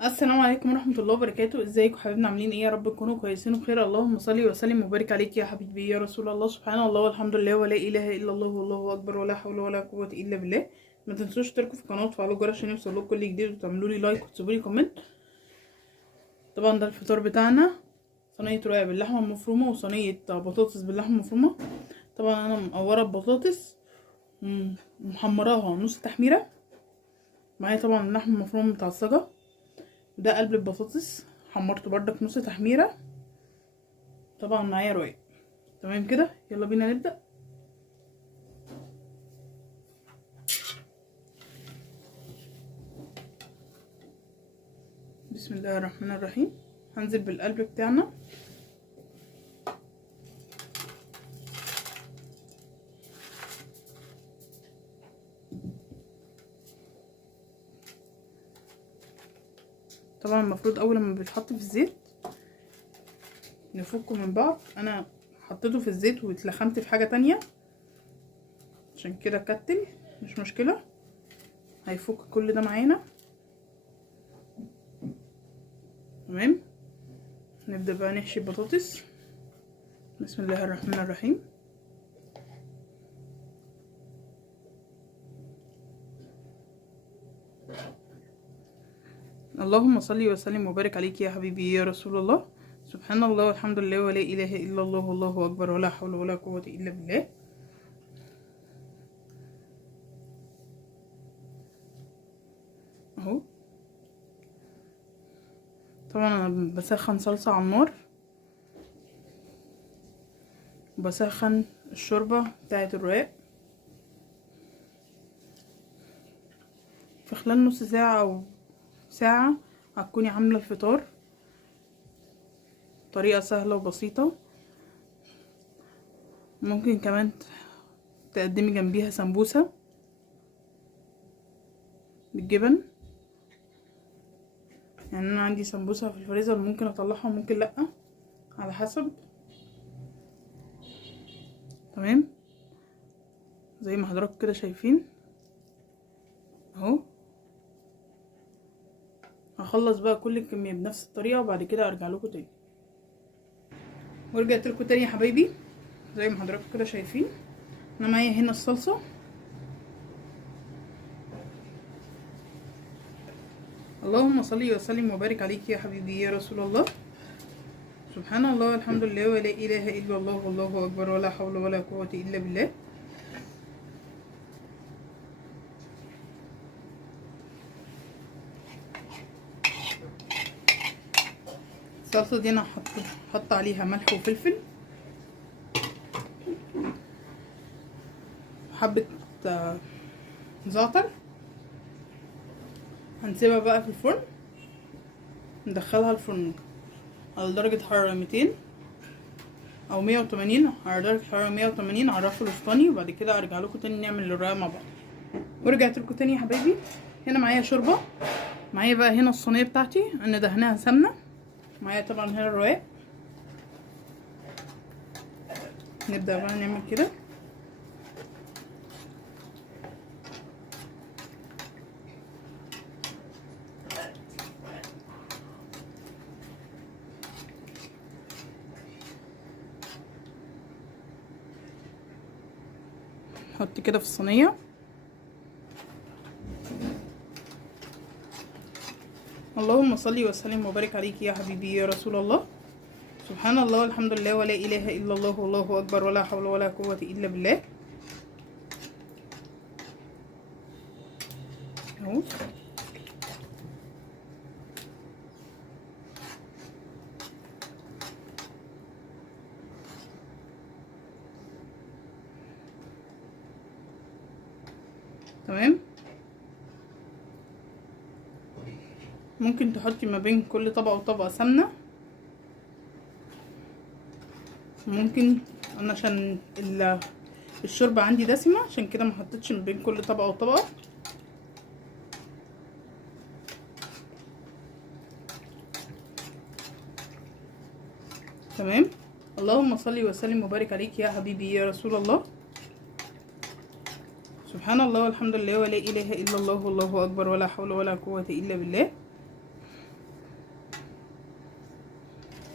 السلام عليكم ورحمة الله وبركاته. ازيكم حبايبنا؟ عاملين ايه؟ يا رب تكونوا كويسين وبخير. اللهم صل وسلم وبارك عليك يا حبيبي يا رسول الله. سبحان الله والحمد لله ولا اله الا الله والله اكبر ولا حول ولا قوة الا بالله. ما تنسوش تشتركوا في القناة وتفعلوا الجرس عشان يوصلكوا كل جديد، وتعملوا لي لايك وتسيبوا لي كومنت. طبعا ده الفطار بتاعنا، صينية رقاق باللحمة المفرومة وصينية بطاطس باللحمة المفرومة. طبعا انا مقورة بطاطس محمراها نص تحميرة. معايا طبعا اللحمة المفرومة متعصجة، ده قلب البطاطس حمرته بردك نص تحميره. طبعا معايا رقاق. تمام كده، يلا بينا نبدا. بسم الله الرحمن الرحيم. هنزل بالقلب بتاعنا. طبعا المفروض اول ما بيتحط في الزيت نفكه من بعض. انا حطيته في الزيت واتلخمت في حاجه تانية عشان كده كتل، مش مشكله، هيفك كل ده معانا. تمام، نبدا بقى نحشي البطاطس. بسم الله الرحمن الرحيم. اللهم صل وسلم وبارك عليك يا حبيبي يا رسول الله. سبحان الله والحمد لله ولا اله الا الله والله اكبر ولا حول ولا قوة الا بالله. اهو طبعا انا بسخن صلصة على النار، وبسخن الشوربة بتاعت الرقاق. في خلال نص ساعة او ساعة هتكوني عاملة الفطار. طريقة سهلة وبسيطة. ممكن كمان تقدمي جنبيها سمبوسة بالجبن. يعني انا عندي سمبوسة في الفريزر، ممكن اطلعها وممكن لا، على حسب. تمام، زي ما حضراتكم كده شايفين اهو. هخلص بقى كل الكمية بنفس الطريقة وبعد كده ارجع لكم تاني. ورجعت لكم تاني يا حبايبي. زي ما حضراتكم كده شايفين انا معايا هنا الصلصة. اللهم صل وسلم وبارك عليك يا حبيبي يا رسول الله. سبحان الله والحمد لله ولا اله الا الله والله اكبر ولا حول ولا قوة الا بالله. الصلصة دي انا حط عليها ملح وفلفل، حبة زعتر. هنسيبها بقى في الفرن، ندخلها الفرن على درجة حرارة 200 او 180، على درجة حرارة 180 على الرف الوسطاني، وبعد كده ارجع لكم تاني نعمل الرقاق مع بعض. ورجعت لكم تاني يا حبايبي. هنا معايا شوربة. معايا بقى هنا الصينية بتاعتي انا دهناها سمنة. معايا طبعا هنا الرقاق. نبدأ بقى نعمل كده. نحط كده في الصينية. اللهم صل وسلم وبارك عليك يا حبيبي يا رسول الله. سبحان الله والحمد لله ولا اله الا الله والله اكبر ولا حول ولا قوة الا بالله. اهو تمام. ممكن تحطي ما بين كل طبقة وطبقة سمنة. ممكن انا عشان الشوربة عندي دسمة عشان كده ما حطيتش ما بين كل طبقة وطبقة. تمام. اللهم صل وسلم وبارك عليك يا حبيبي يا رسول الله. سبحان الله والحمد لله ولا اله الا الله والله اكبر ولا حول ولا قوة الا بالله.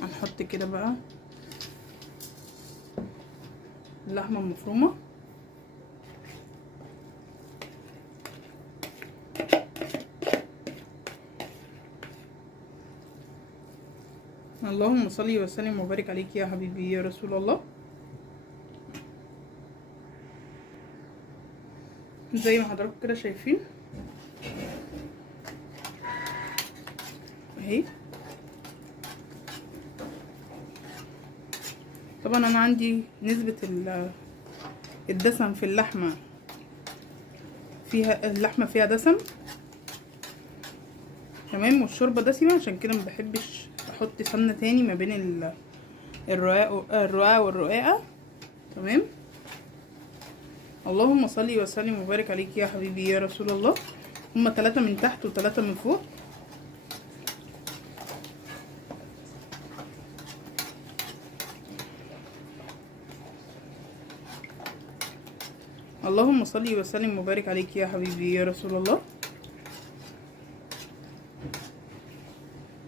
هنحط كده بقى اللحمه المفرومه. اللهم صل وسلم وبارك عليك يا حبيبي يا رسول الله. زي ما حضراتكم كده شايفين اهي. طبعا انا عندي نسبة الدسم في اللحمة، اللحمة فيها دسم تمام، والشوربة دسمة، عشان كده مبحبش احط سمنة تاني ما بين الرقاق والرقاقة تمام. اللهم صل وسلم وبارك عليك يا حبيبي يا رسول الله. هما 3 من تحت و3 من فوق. اللهم صل وسلم وبارك عليك يا حبيبي يا رسول الله.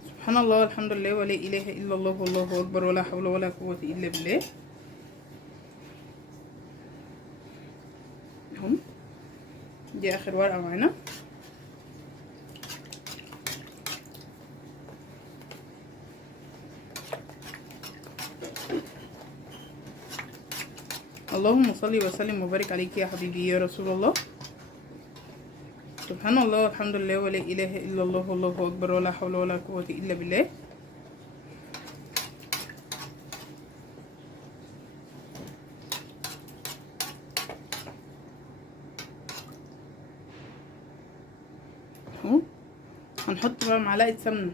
سبحان الله والحمد لله ولا اله الا الله والله اكبر ولا حول ولا قوه الا بالله. اهم دي اخر ورقه معانا. اللهم صل وسلم وبارك عليك يا حبيبي يا رسول الله. سبحان الله والحمد لله ولا اله الا الله والله اكبر ولا حول ولا قوه الا بالله. اهو هنحط بقى معلقه سمنه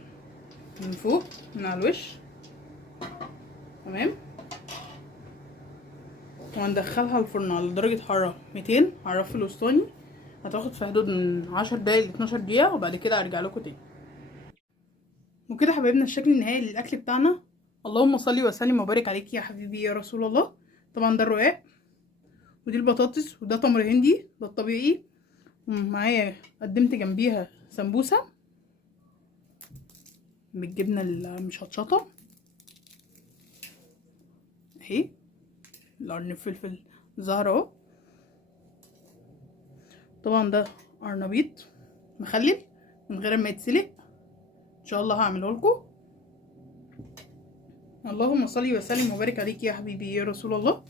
من فوق من على الوش تمام، وهندخلها الفرن على درجه حراره 200 على الرف الوسطاني. هتاخد في حدود من 10 دقايق ل 12 دقيقه، وبعد كده هرجع لكم تاني. وكده حبايبنا الشكل النهائي للاكل بتاعنا. اللهم صل وسلم وبارك عليك يا حبيبي يا رسول الله. طبعا ده الرقاق، ودي البطاطس، وده تمر هندي ده الطبيعي، ومعايا قدمت جنبيها سمبوسه بالجبنه المشطشطه اهي، القرن الفلفل زهر اهو. طبعا ده قرنبيط مخلل من غير ما يتسلق، ان شاء الله هعمله لكم. اللهم صل وسلم وبارك عليك يا حبيبي يا رسول الله.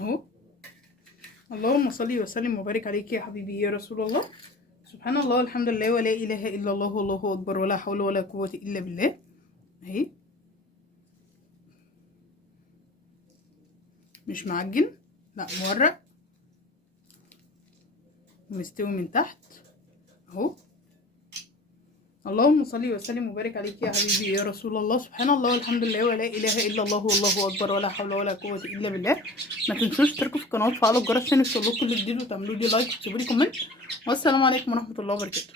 اهو اللهم صل وسلم وبارك عليك يا حبيبي يا رسول الله. سبحان الله والحمد لله ولا اله الا الله والله اكبر ولا حول ولا قوه الا بالله. اهي مش معجن، لا مورق ومستوي من تحت اهو. اللهم صل وسلم وبارك عليك يا حبيبي يا رسول الله. سبحان الله والحمد لله ولا اله الا الله والله اكبر ولا حول ولا قوه الا بالله. ما تنسوش تشتركوا في القناه وتفعلوا الجرس عشان يوصلكم كل جديد، وتعملوا لي لايك وتسيبوا لي كومنت. والسلام عليكم ورحمه الله وبركاته.